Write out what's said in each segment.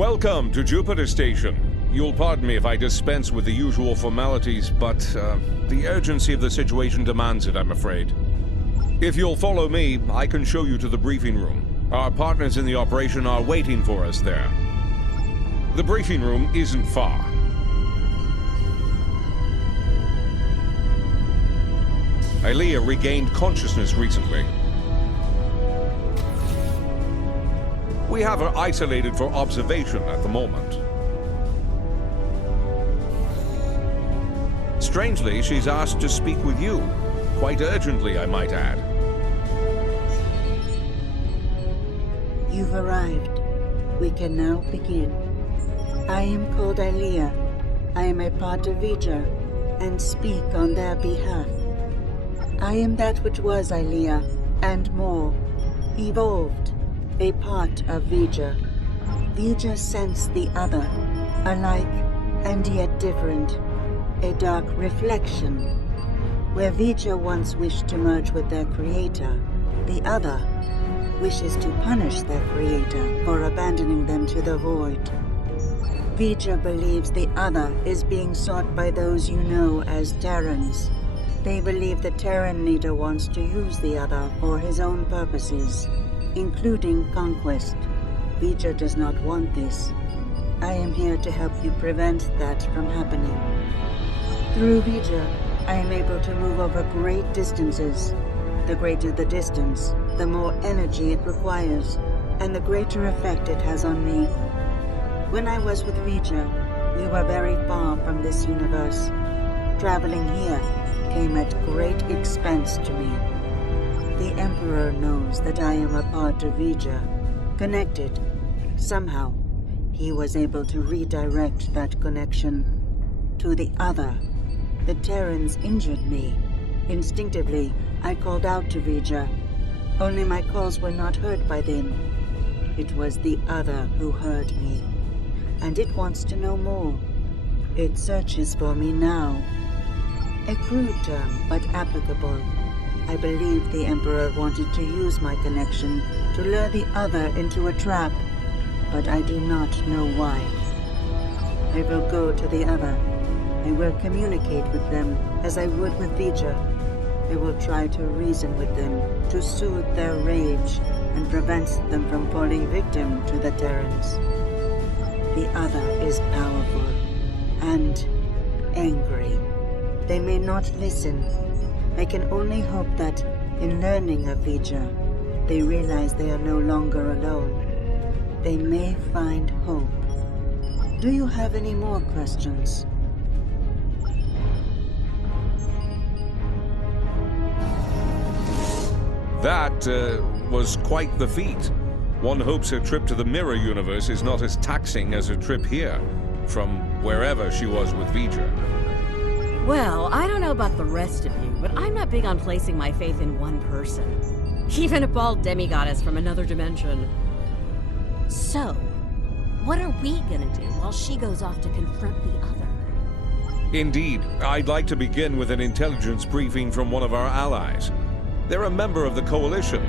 Welcome to Jupiter Station. You'll pardon me if I dispense with the usual formalities, but the urgency of the situation demands it, I'm afraid. If you'll follow me, I can show you to the briefing room. Our partners in the operation are waiting for us there. The briefing room isn't far. Aelia regained consciousness recently. We have her isolated for observation at the moment. Strangely, she's asked to speak with you. Quite urgently, I might add. You've arrived. We can now begin. I am called Aelia. I am a part of Vija, and speak on their behalf. I am that which was Aelia, and more. Evolved. A part of Vija. Vija sensed the other, alike and yet different. A dark reflection. Where Vija once wished to merge with their creator, the other wishes to punish their creator for abandoning them to the void. Vija believes the other is being sought by those you know as Terrans. They believe the Terran leader wants to use the other for his own purposes, including conquest. Vija does not want this. I am here to help you prevent that from happening. Through Vija, I am able to move over great distances. The greater the distance, the more energy it requires, and the greater effect it has on me. When I was with Vija, we were very far from this universe. Traveling here came at great expense to me. The Emperor knows that I am a part of Vija, connected. Somehow, he was able to redirect that connection to the other. The Terrans injured me. Instinctively, I called out to Vija. Only my calls were not heard by them. It was the other who heard me. And it wants to know more. It searches for me now. A crude term, but applicable. I believe the Emperor wanted to use my connection to lure the other into a trap, but I do not know why. I will go to the other. I will communicate with them as I would with Vija. I will try to reason with them, to soothe their rage, and prevent them from falling victim to the Terrans. The other is powerful and angry. They may not listen. I can only hope that, in learning of Vija, they realize they are no longer alone. They may find hope. Do you have any more questions? That was quite the feat. One hopes her trip to the Mirror Universe is not as taxing as her trip here, from wherever she was with Vija. Well, I don't know about the rest of you, but I'm not big on placing my faith in one person. Even a bald demigoddess from another dimension. So, what are we gonna do while she goes off to confront the other? Indeed, I'd like to begin with an intelligence briefing from one of our allies. They're a member of the Coalition,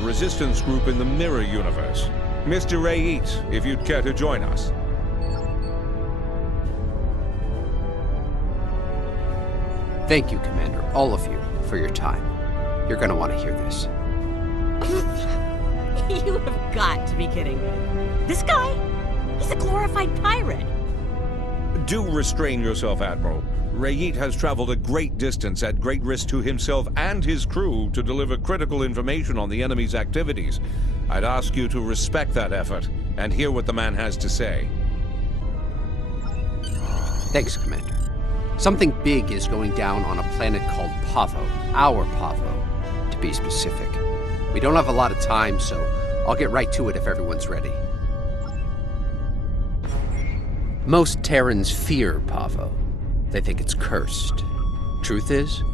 a resistance group in the Mirror Universe. Mr. Rayit, if you'd care to join us. Thank you, Commander, all of you, for your time. You're gonna want to hear this. You have got to be kidding me. This guy? He's a glorified pirate. Do restrain yourself, Admiral. Rayit has traveled a great distance at great risk to himself and his crew to deliver critical information on the enemy's activities. I'd ask you to respect that effort and hear what the man has to say. Thanks, Commander. Something big is going down on a planet called Pavo, our Pavo, to be specific. We don't have a lot of time, so I'll get right to it if everyone's ready. Most Terrans fear Pavo. They think it's cursed. Truth is,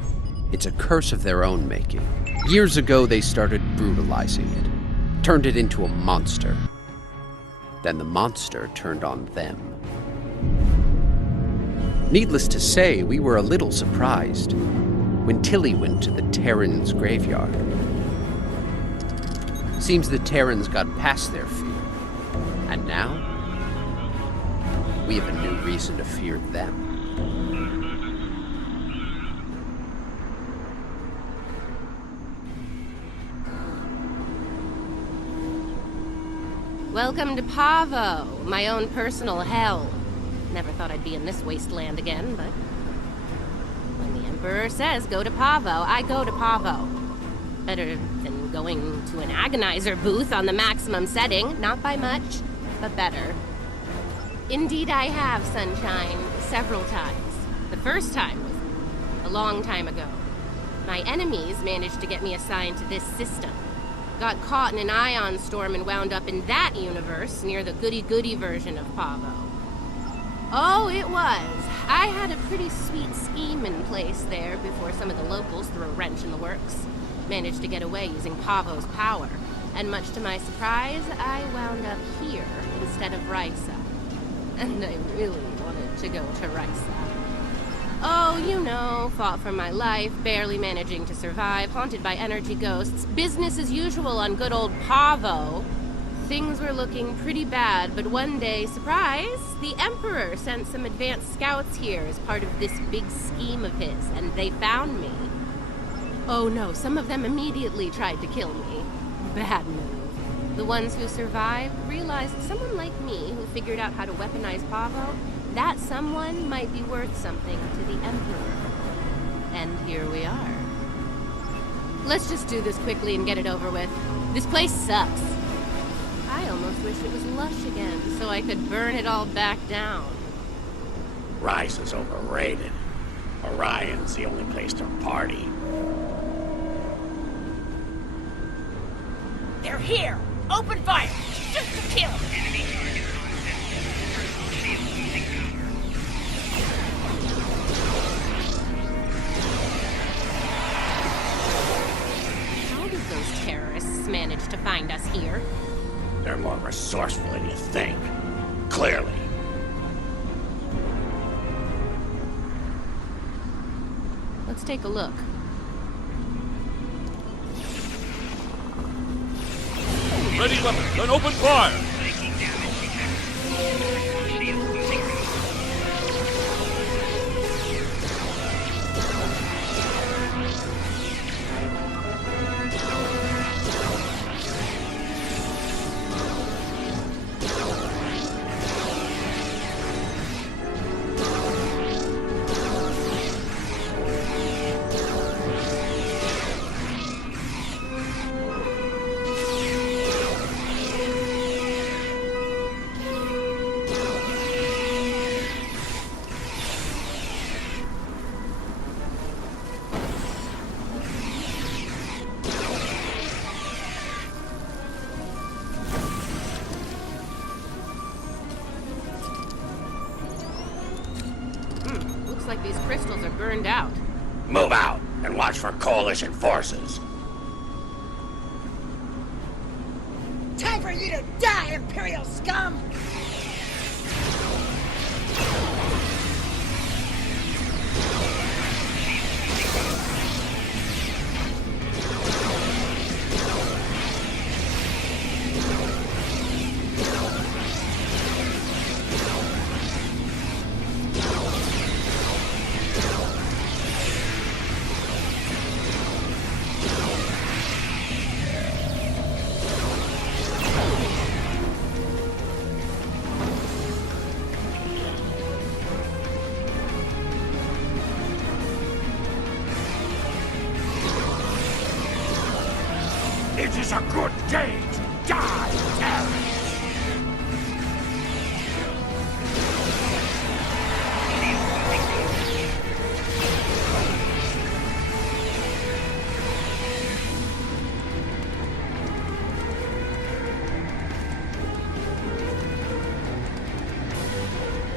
it's a curse of their own making. Years ago, they started brutalizing it, turned it into a monster. Then the monster turned on them. Needless to say, we were a little surprised when Tilly went to the Terrans' graveyard. Seems the Terrans got past their fear, and now we have a new reason to fear them. Welcome to Pavo, my own personal hell. Never thought I'd be in this wasteland again, but when the Emperor says go to Pavo, I go to Pavo. Better than going to an agonizer booth on the maximum setting. Not by much, but better. Indeed I have, Sunshine. Several times. The first time was a long time ago. My enemies managed to get me assigned to this system. Got caught in an ion storm and wound up in that universe near the goody-goody version of Pavo. Oh, it was. I had a pretty sweet scheme in place there before some of the locals threw a wrench in the works. Managed to get away using Pavo's power. And much to my surprise, I wound up here instead of Risa. And I really wanted to go to Risa. Oh, you know, fought for my life, barely managing to survive, haunted by energy ghosts, business as usual on good old Pavo. Things were looking pretty bad, but one day, surprise, the Emperor sent some advanced scouts here as part of this big scheme of his, and they found me. Oh no, some of them immediately tried to kill me. Bad move. The ones who survived realized someone like me who figured out how to weaponize Pavo, that someone might be worth something to the Emperor. And here we are. Let's just do this quickly and get it over with. This place sucks. I almost wish it was lush again, so I could burn it all back down. Rice is overrated. Orion's the only place to party. They're here! Open fire! Shoot to kill! How did those terrorists manage to find us here? They're more resourceful than you think. Clearly. Let's take a look. Ready weapon, then open fire! Like these crystals are burned out. Move out and watch for Coalition forces. Time for you to die, Imperial scum! It is a good day to die, Terran!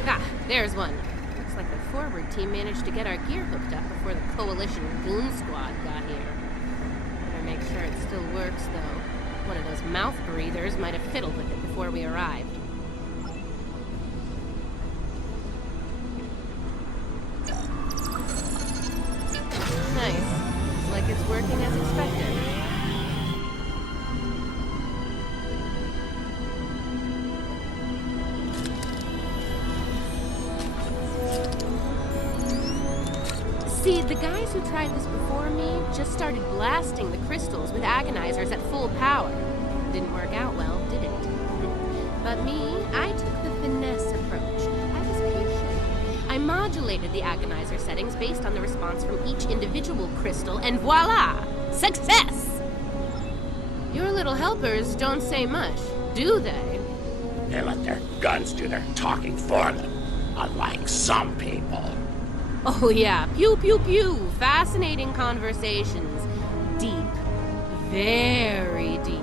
Ah, there's one. Looks like the forward team managed to get our gear hooked up before the Coalition Goon Squad got here. Better make sure it still works, though. One of those mouth breathers might have fiddled with it before we arrived. Nice. Looks like it's working as expected. See, the guys who tried this before me just started blasting the crystals with agonizers at full power. Didn't work out well, did it? But me, I took the finesse approach. I was patient. I modulated the agonizer settings based on the response from each individual crystal, and voila! Success! Your little helpers don't say much, do they? They let their guns do their talking for them, unlike some people. Oh yeah, pew pew pew. Fascinating conversations. Deep. Very deep.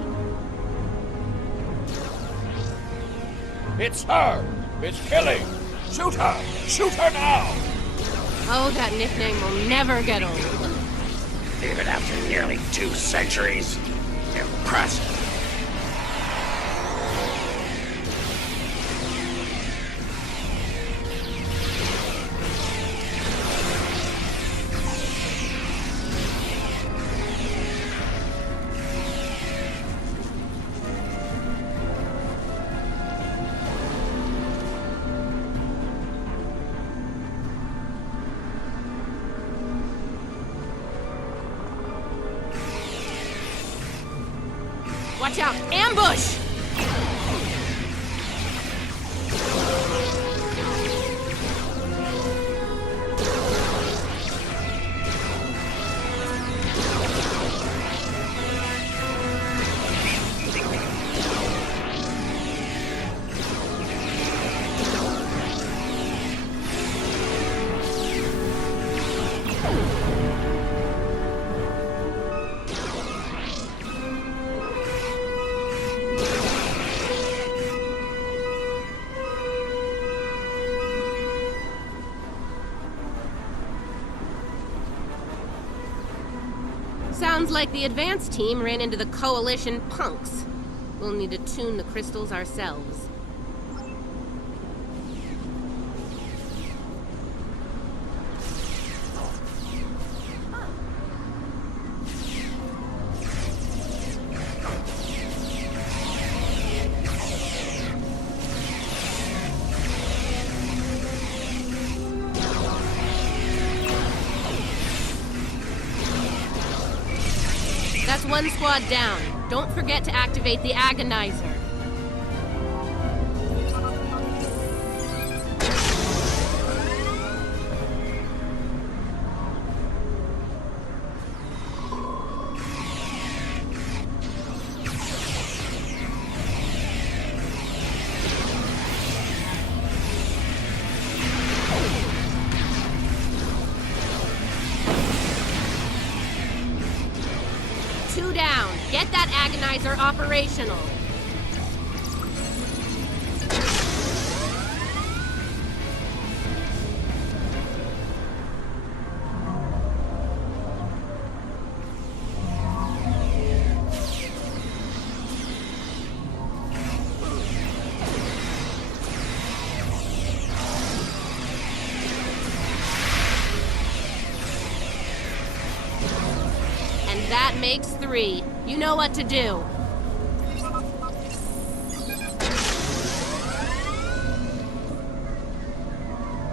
It's her! It's Killing! Shoot her! Shoot her now! Oh, that nickname will never get old. Even after nearly 2 centuries. Impressive. Watch out! Ambush! Sounds like the advance team ran into the Coalition punks. We'll need to tune the crystals ourselves. That's one squad down. Don't forget to activate the agonizer. Two down. Get that agonizer operational. That makes 3. You know what to do.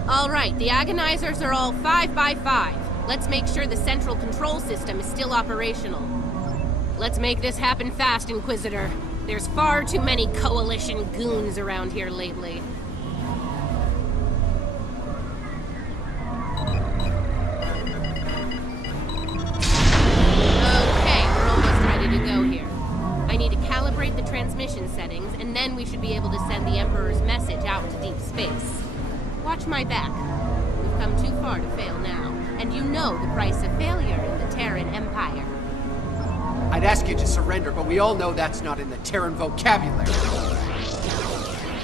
All right, the agonizers are all 5 by 5. Let's make sure the central control system is still operational. Let's make this happen fast, Inquisitor. There's far too many Coalition goons around here lately. The transmission settings, and then we should be able to send the Emperor's message out to deep space. Watch my back. We've come too far to fail now, and you know the price of failure in the Terran Empire. I'd ask you to surrender, but we all know that's not in the Terran vocabulary.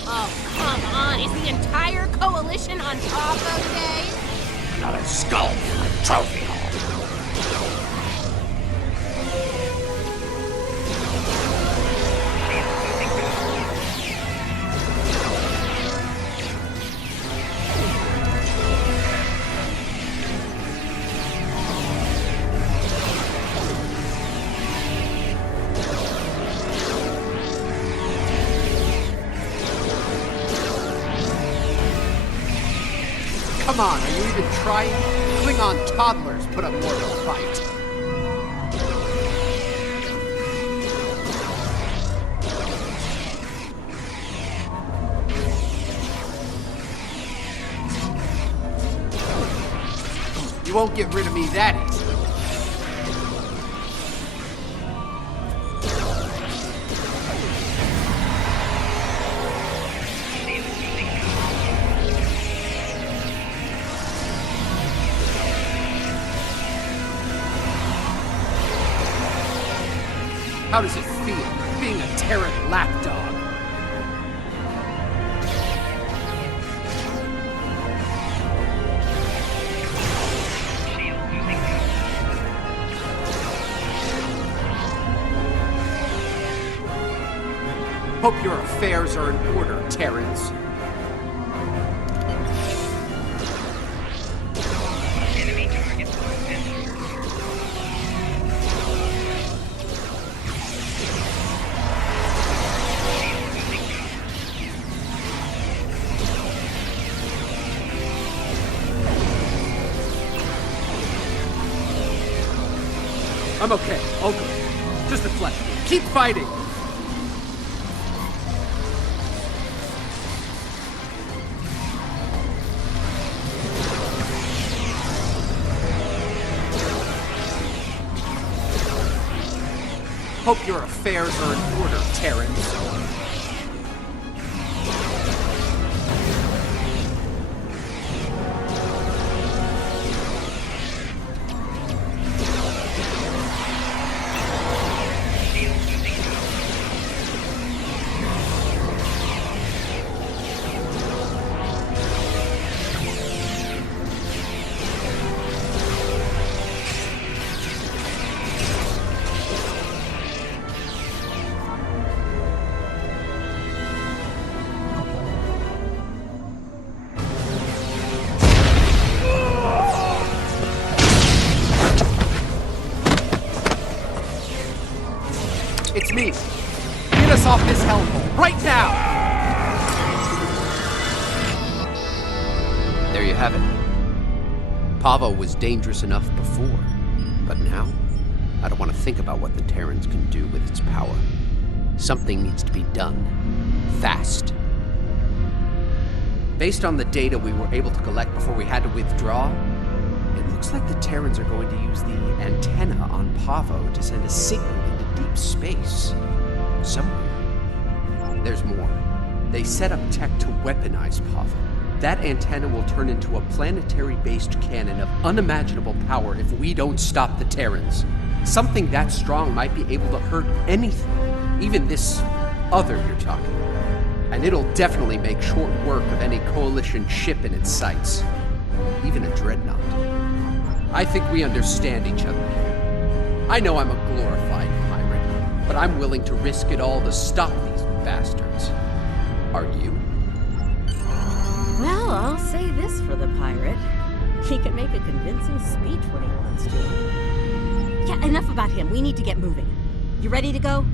Oh, come on. Is the entire Coalition on Pavo Day? Another skull for the trophy hall. Come on, are you even trying? Klingon toddlers put up more of a fight. You won't get rid of me that easily. How does it feel being a Terran lapdog? Hope your affairs are in order, Terrans. I'm okay. All good. Just a flesh wound. Keep fighting! Hope your affairs are in order, Terrans. It's me. Get us off this hellhole, right now! There you have it. Pavo was dangerous enough before, but now, I don't want to think about what the Terrans can do with its power. Something needs to be done. Fast. Based on the data we were able to collect before we had to withdraw, it looks like the Terrans are going to use the antenna on Pavo to send a signal into deep space. Somewhere. There's more. They set up tech to weaponize Pavo. That antenna will turn into a planetary-based cannon of unimaginable power if we don't stop the Terrans. Something that strong might be able to hurt anything, even this other you're talking about. And it'll definitely make short work of any coalition ship in its sights. Even a dreadnought. I think we understand each other here. I know I'm a glorified pirate, but I'm willing to risk it all to stop these bastards. Are you? Well, I'll say this for the pirate. He can make a convincing speech when he wants to. Yeah, enough about him. We need to get moving. You ready to go?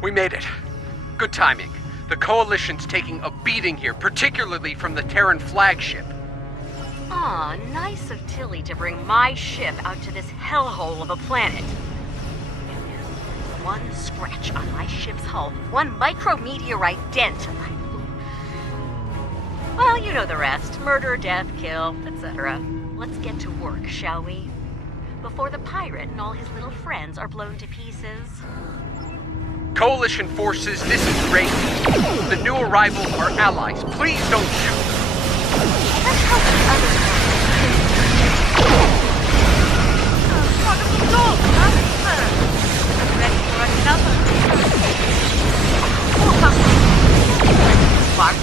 We made it. Good timing. The Coalition's taking a beating here, particularly from the Terran flagship. Aw, nice of Tilly to bring my ship out to this hellhole of a planet. One scratch on my ship's hull, one micrometeorite dent. Well, you know the rest. Murder, death, kill, etc. Let's get to work, shall we? Before the pirate and all his little friends are blown to pieces. Coalition forces, this is Ray. The new arrivals are allies. Please don't shoot. Let's hope the others ready for another. Mark.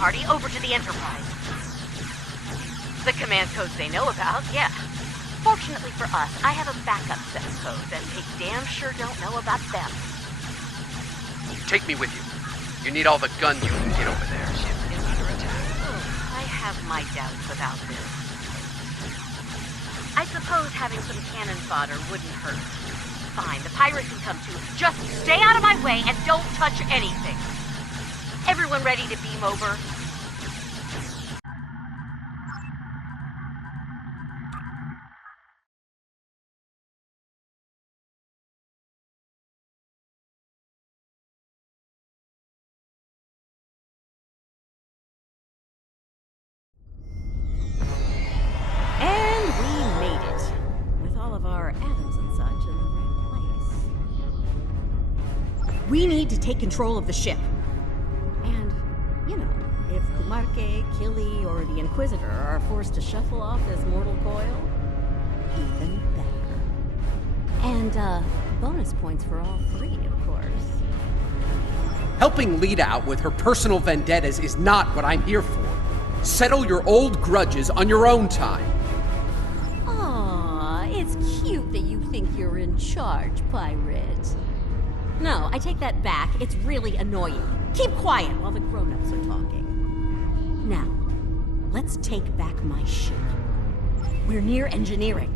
party over to the Enterprise. The command codes they know about, yeah. Fortunately for us, I have a backup set of codes that they damn sure don't know about them. Take me with you. You need all the guns you can get over there. Ship is under attack. I have my doubts about this. I suppose having some cannon fodder wouldn't hurt. Fine, the pirate can come too. Just stay out of my way and don't touch anything. Everyone ready to beam over? And we made it. With all of our atoms and such in the right place. We need to take control of the ship. And, you know, if Kumarke, Killy, or the Inquisitor are forced to shuffle off as mortal coil, even better. And, bonus points for all three, of course. Helping Lita out with her personal vendettas is not what I'm here for. Settle your old grudges on your own time. Aw, it's cute that you think you're in charge, pirate. No, I take that back. It's really annoying. Keep quiet while the grown-ups are talking. Let's take back my ship. We're near engineering.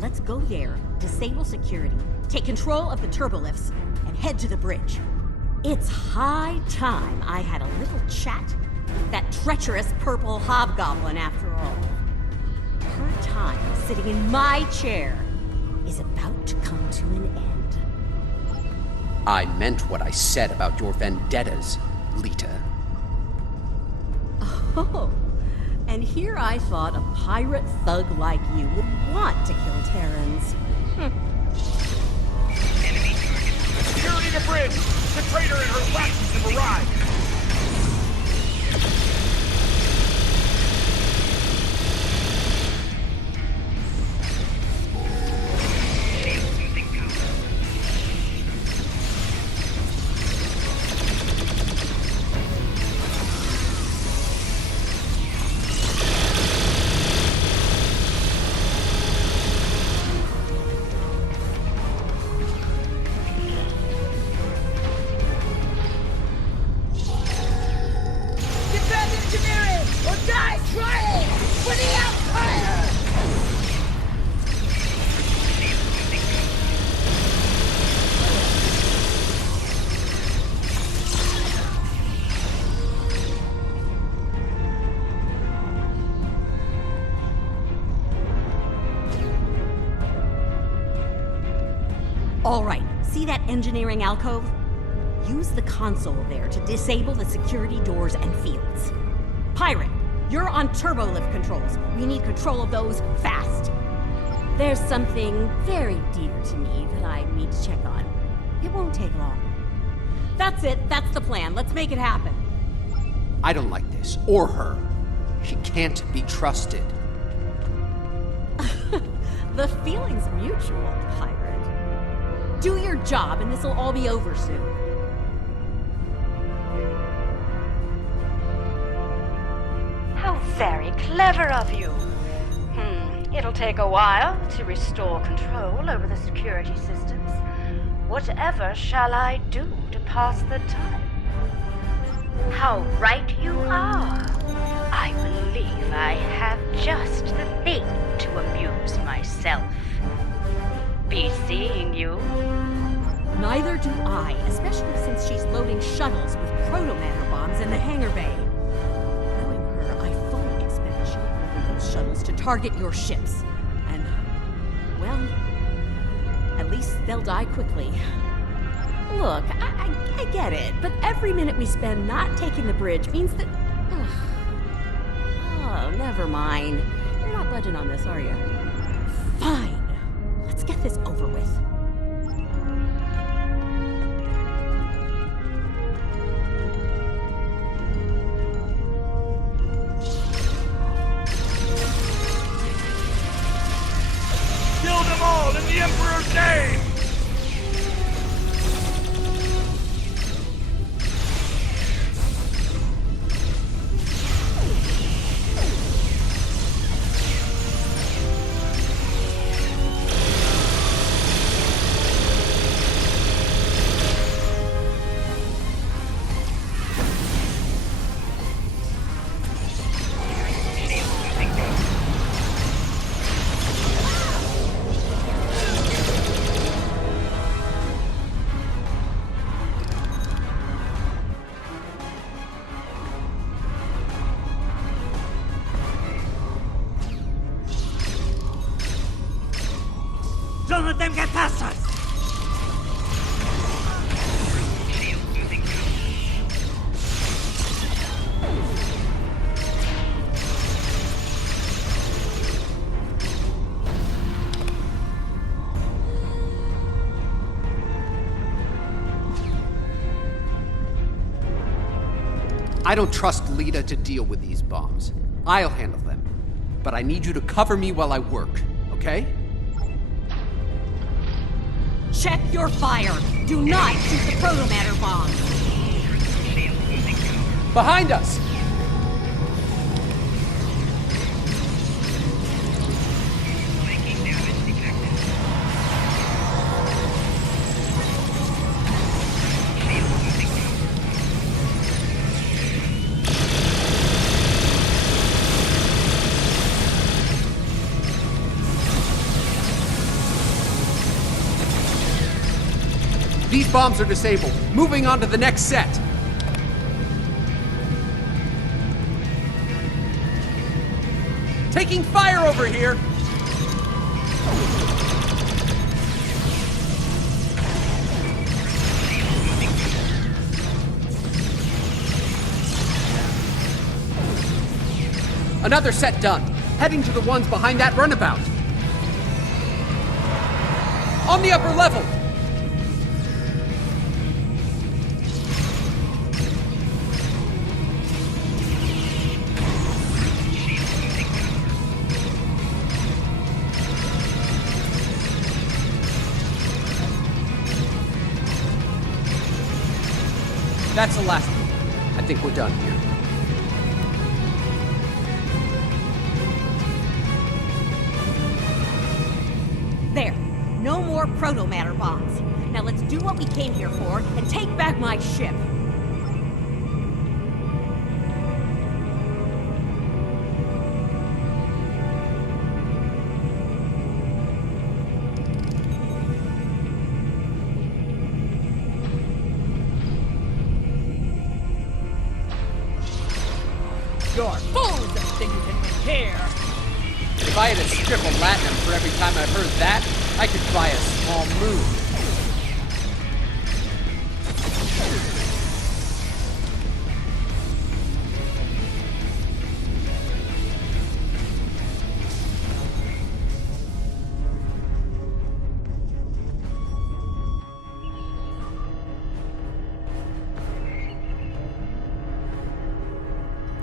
Let's go there, disable security, take control of the turbolifts, and head to the bridge. It's high time I had a little chat with that treacherous purple hobgoblin after all. Her time sitting in my chair is about to come to an end. I meant what I said about your vendettas, Lita. Oh, and here I thought a pirate thug like you would want to kill Terrans. Security to bridge! The traitor and her lackeys have arrived! All right, see that engineering alcove? Use the console there to disable the security doors and fields. Pirate, you're on turbolift controls. We need control of those fast. There's something very dear to me that I need to check on. It won't take long. That's it, that's the plan. Let's make it happen. I don't like this, or her. She can't be trusted. The feeling's mutual, Pirate. Do your job and this'll all be over soon. How very clever of you. It'll take a while to restore control over the security systems. Whatever shall I do to pass the time? How right you are. I believe I have just the thing to amuse myself. Be seeing you. Neither do I, especially since she's loading shuttles with proto-matter bombs in the hangar bay. Knowing her, I fully expect she'll order those shuttles to target your ships. And, well, at least they'll die quickly. Look, I get it, but every minute we spend not taking the bridge means that... Oh, never mind. You're not budging on this, are you? Fine. Let's get this over with. Kill them all in the Emperor's name! Don't let them get past us! I don't trust Lita to deal with these bombs. I'll handle them. But I need you to cover me while I work, okay? Check your fire! Do not shoot the proto-matter bombs! Behind us! These bombs are disabled. Moving on to the next set. Taking fire over here! Another set done. Heading to the ones behind that runabout. On the upper level! That's the last one. I think we're done here. There. No more proto-matter bombs. Now let's do what we came here for and take back my ship. You're fools that think you can repair. If I had a strip of latinum for every time I heard that, I could buy a small moon.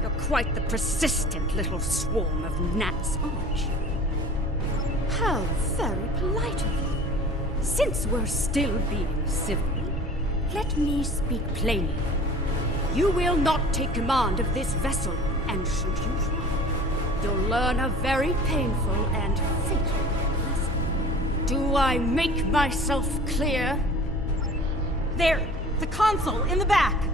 You're quite the persistent little swarm of gnats, aren't you? How very polite of you. Since we're still being civil, let me speak plainly. You will not take command of this vessel, and should you try, you'll learn a very painful and fatal lesson. Do I make myself clear? There, the console in the back.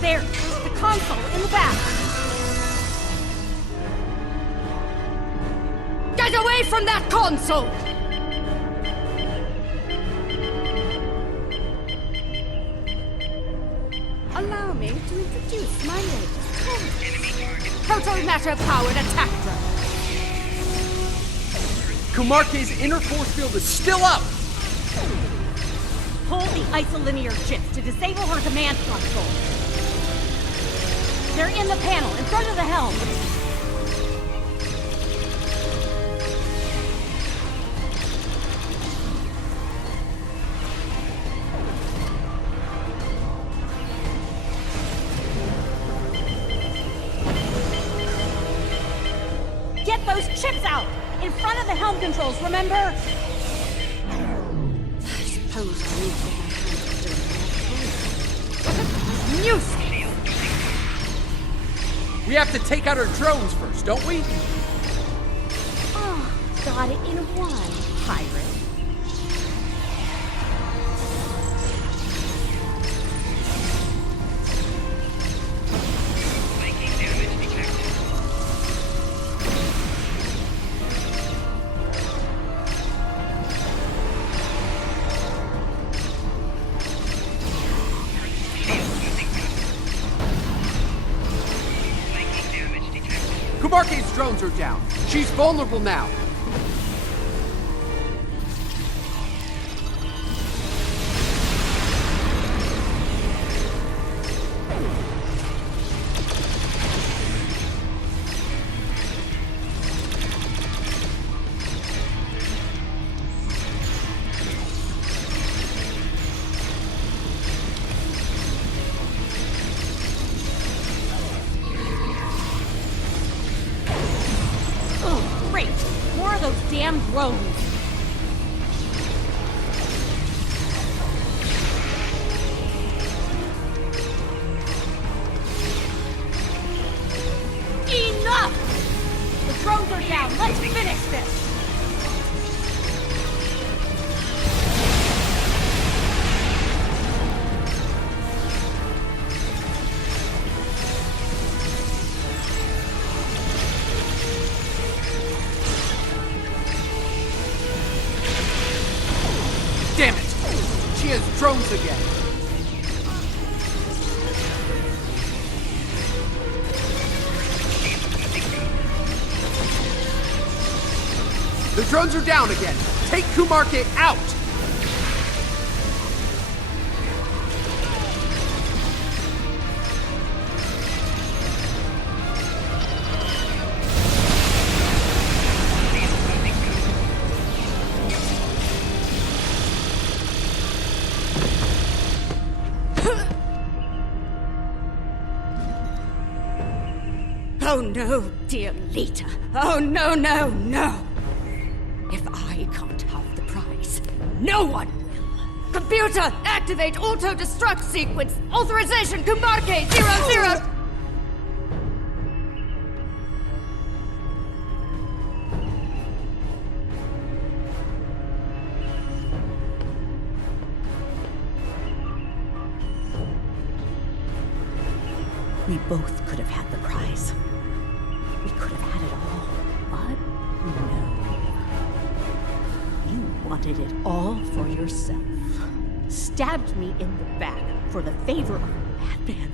There, the console in the back. Get away from that console! Allow me to introduce my latest proto-matter-powered attack drone. Kumarke's inner force field is still up! Pull the isolinear chips to disable her command console. They're in the panel, in front of the helm. Get those chips out! In front of the helm controls, remember? I suppose I need to get my hands dirty. Nuisance! We have to take out our drones first, don't we? Oh, got it in one, pirate. Kumarke's drones are down. She's vulnerable now. More of those damn drones. Enough! The drones are down. Let's finish this. The drones are down again! Take Kumarke out! Oh no, dear Lita. Oh no, no, no! If I can't have the prize, no one will! Computer, activate auto-destruct sequence! Authorization, Kumarke 00! We both could have had the prize. We could have had it all, but no. You wanted it all for yourself. Stabbed me in the back for the favor of a madman.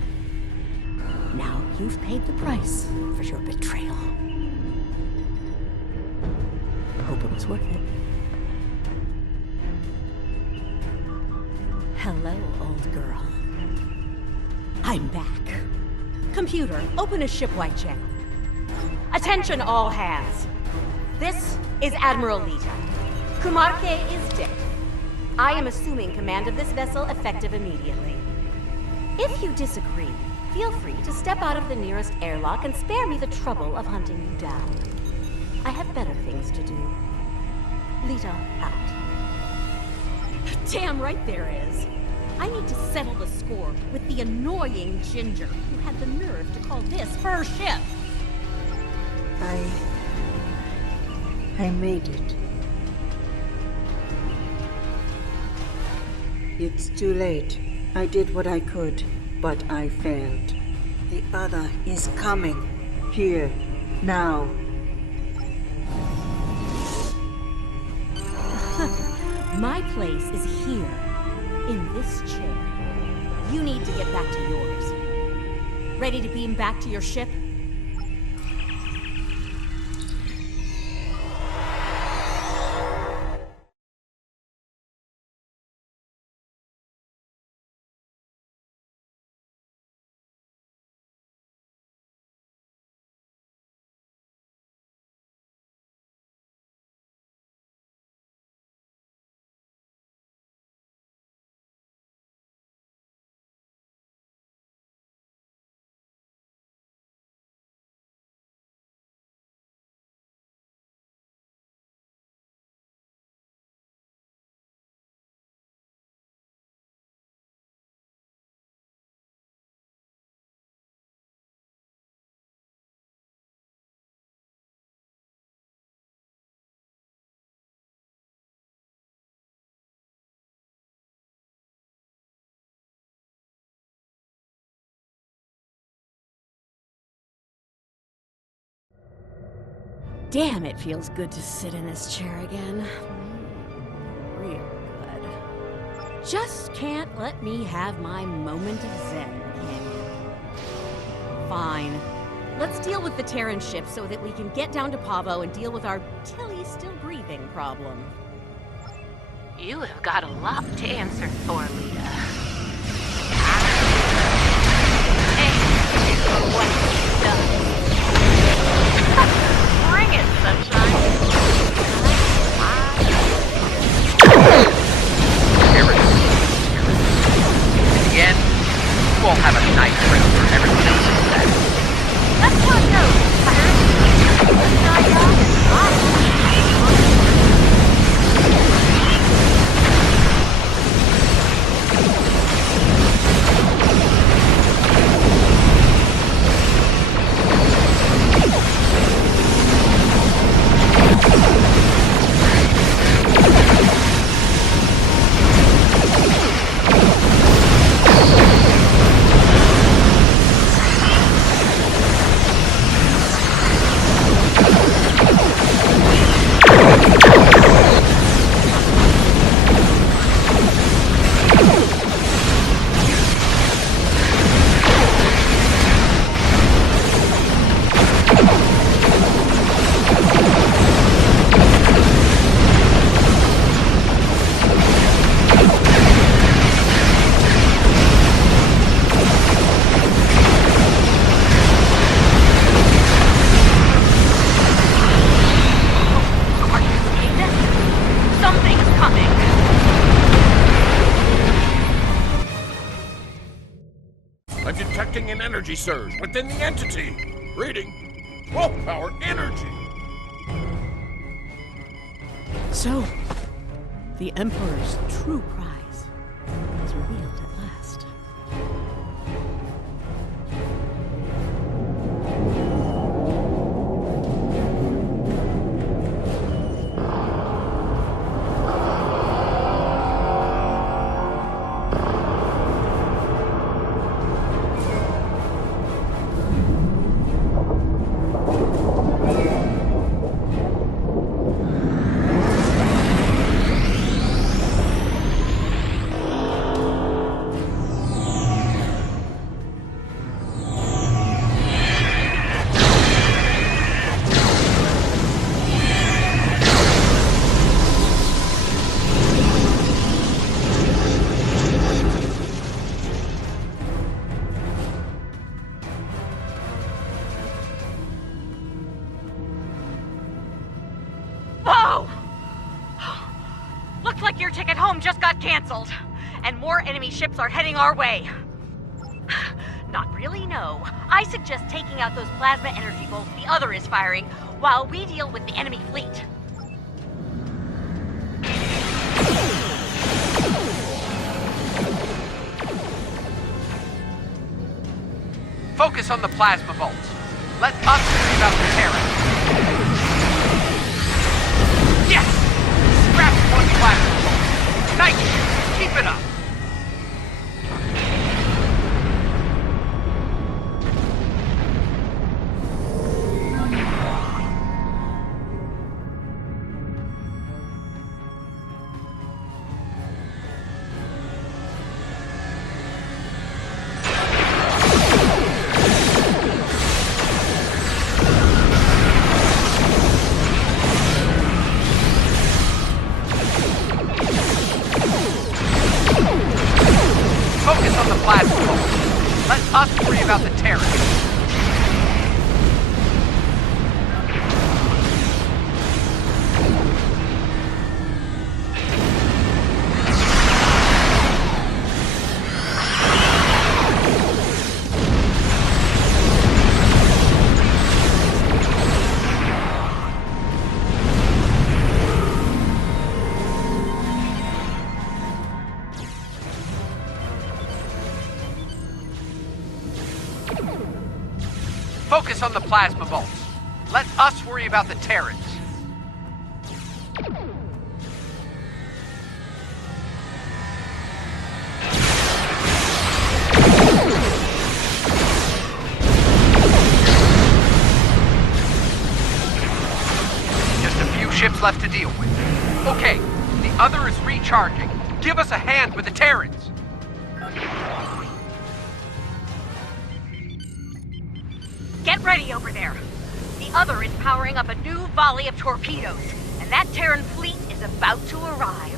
Now you've paid the price for your betrayal. Hope it was worth it. Hello, old girl. I'm back. Computer, open a shipwide channel. Attention all hands. This is Admiral Lita. Kumarke is dead. I am assuming command of this vessel effective immediately. If you disagree, feel free to step out of the nearest airlock and spare me the trouble of hunting you down. I have better things to do. Lita out. Damn right there is. I need to settle the score with the annoying Ginger who had the nerve to call this her ship. I made it. It's too late. I did what I could, but I failed. The other is coming. Here. Now. My place is here. In this chair. You need to get back to yours. Ready to beam back to your ship? Damn, it feels good to sit in this chair again. Real good. Just can't let me have my moment of zen, can you? Fine. Let's deal with the Terran ship so that we can get down to Pavo and deal with our Tilly still breathing problem. You have got a lot to answer for, Lita. And for what you've done. Bring it, sunshine. In the end, we'll have a nice trip for everyone else's set. That's what knows, surge within the entity. Reading. Willpower energy. So, the Emperor's true prize is revealed at last. Looks like your ticket home just got canceled, and more enemy ships are heading our way. Not really, no. I suggest taking out those plasma energy bolts the other is firing while we deal with the enemy fleet. Focus on the plasma bolts. Let us worry about the Terran. Yes! Scrap one plasma bolt. Nice! Keep it up! Focus on the plasma bolt. Let us worry about the Terran. Focus on the plasma bolts. Let us worry about the Terrans. Just a few ships left to deal with. Okay, the other is recharging. Give us a hand with the Terrans. Get ready over there. The other is powering up a new volley of torpedoes, and that Terran fleet is about to arrive.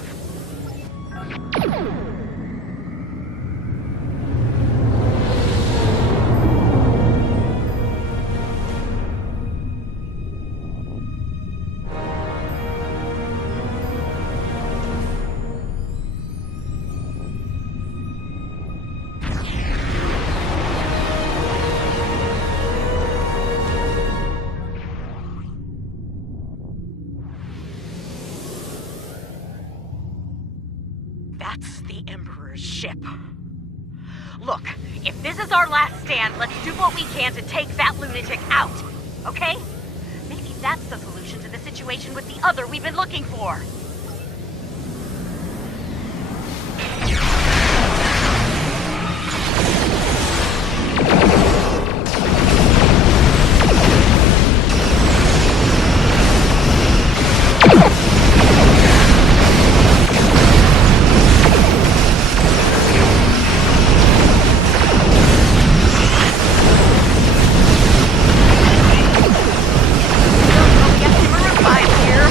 That's the Emperor's ship. Look, if this is our last stand, let's do what we can to take that lunatic out, okay? Maybe that's the solution to the situation with the other we've been looking for. Get him a revive here.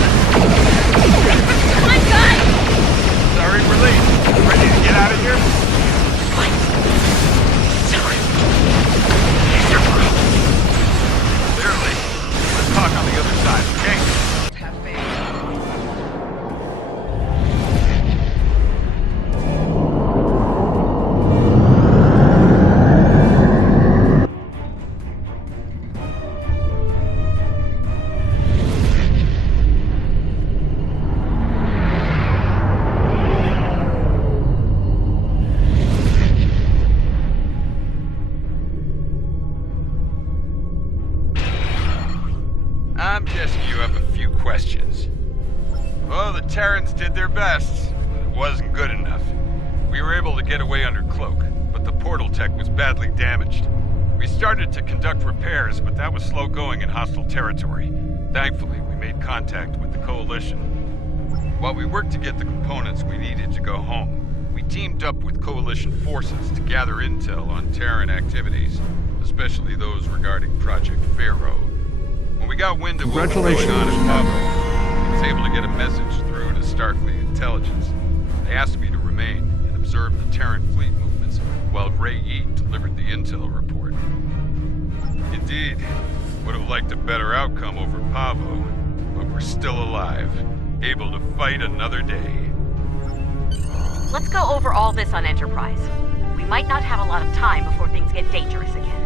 I'm guessing you have a few questions. Well, the Terrans did their best, but it wasn't good enough. We were able to get away under cloak, but the portal tech was badly damaged. We started to conduct repairs, but that was slow going in hostile territory. Thankfully, we made contact with the Coalition. While we worked to get the components we needed to go home, we teamed up with Coalition forces to gather intel on Terran activities, especially those regarding Project Pharaoh. When we got wind of what was going on in Pablo, I was able to get a message through to Starfleet Intelligence. They asked me to remain and observe the Terran fleet movements while Ray Yeet delivered the intel report. Indeed, would have liked a better outcome over Pavo, but we're still alive, able to fight another day. Let's go over all this on Enterprise. We might not have a lot of time before things get dangerous again.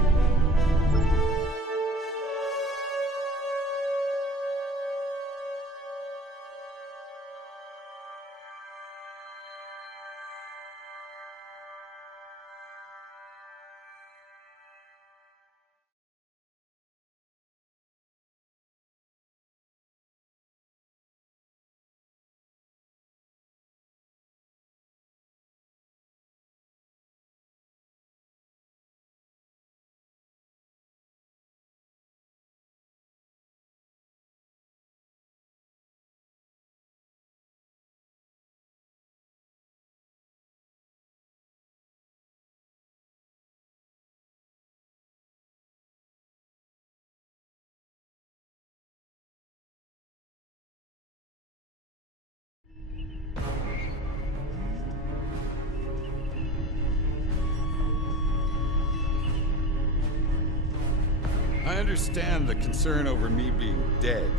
I understand the concern over me being dead,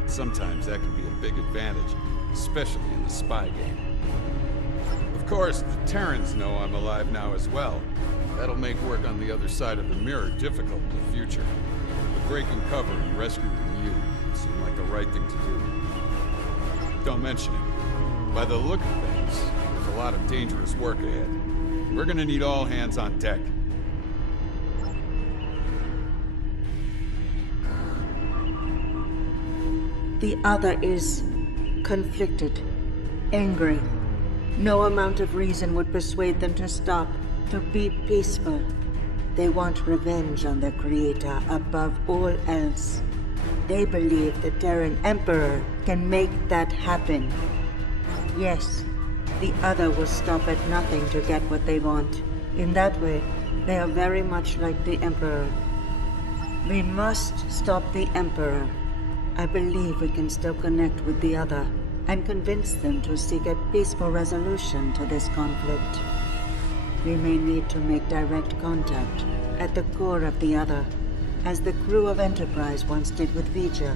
but sometimes that can be a big advantage, especially in the spy game. Of course, the Terrans know I'm alive now as well. That'll make work on the other side of the mirror difficult in the future. But breaking cover and rescuing you seemed like the right thing to do. Don't mention it. By the look of things, there's a lot of dangerous work ahead. We're gonna need all hands on deck. The other is conflicted, angry. No amount of reason would persuade them to stop, to be peaceful. They want revenge on their creator above all else. They believe the Terran Emperor can make that happen. Yes, the other will stop at nothing to get what they want. In that way, they are very much like the Emperor. We must stop the Emperor. I believe we can still connect with the other and convince them to seek a peaceful resolution to this conflict. We may need to make direct contact at the core of the other, as the crew of Enterprise once did with Vija.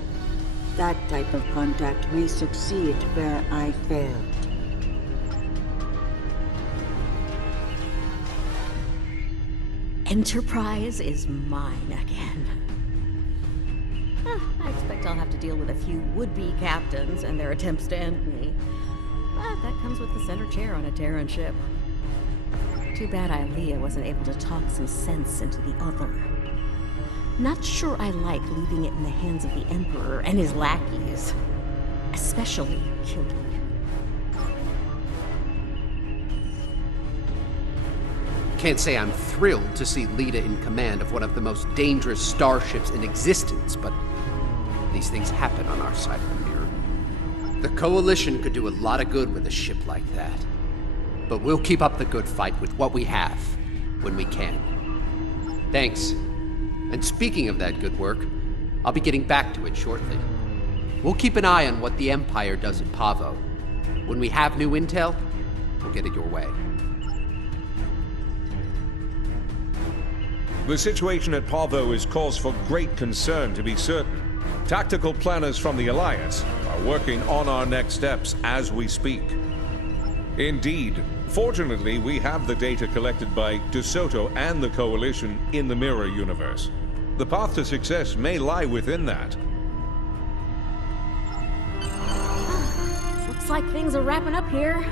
That type of contact may succeed where I failed. Enterprise is mine again. I expect I'll have to deal with a few would-be captains and their attempts to end me. But that comes with the center chair on a Terran ship. Too bad Ilea wasn't able to talk some sense into the other. Not sure I like leaving it in the hands of the Emperor and his lackeys. Especially Killy. Can't say I'm thrilled to see Lita in command of one of the most dangerous starships in existence, but these things happen on our side of the mirror. The Coalition could do a lot of good with a ship like that. But we'll keep up the good fight with what we have, when we can. Thanks. And speaking of that good work, I'll be getting back to it shortly. We'll keep an eye on what the Empire does at Pavo. When we have new intel, we'll get it your way. The situation at Pavo is cause for great concern, to be certain. Tactical planners from the Alliance are working on our next steps as we speak. Indeed, fortunately, we have the data collected by DeSoto and the Coalition in the Mirror Universe. The path to success may lie within that. Looks like things are wrapping up here.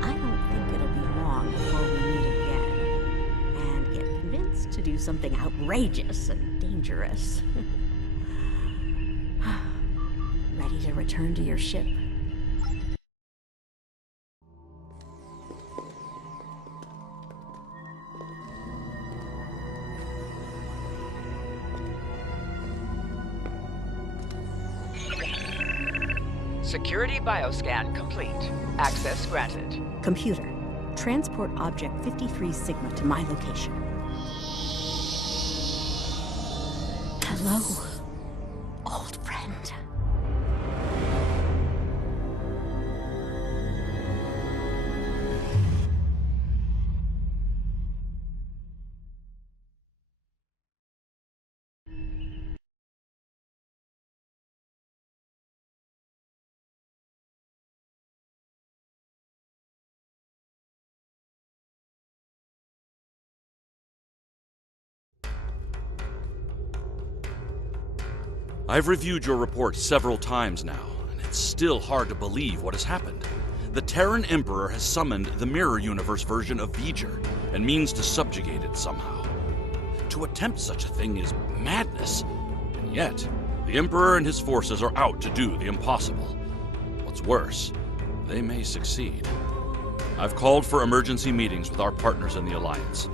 I don't think it'll be long before we meet again and get convinced to do something outrageous and dangerous. to return to your ship. Security bioscan complete. Access granted. Computer, transport object 53 Sigma to my location. Hello, old friend. I've reviewed your report several times now, and it's still hard to believe what has happened. The Terran Emperor has summoned the Mirror Universe version of V'ger, and means to subjugate it somehow. To attempt such a thing is madness, and yet, the Emperor and his forces are out to do the impossible. What's worse, they may succeed. I've called for emergency meetings with our partners in the Alliance.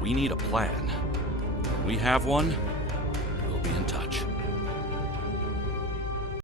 We need a plan. When we have one,